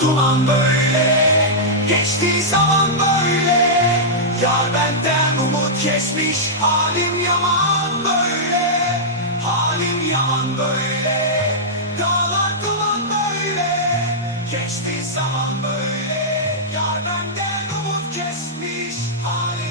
duman böyle Geçtiği zaman böyle. Yar benden umut kesmiş Halim yaman böyle. Halim yaman böyle Dağlar duman böyle. Geçtiği zaman böyle Yar benden umut kesmiş Halim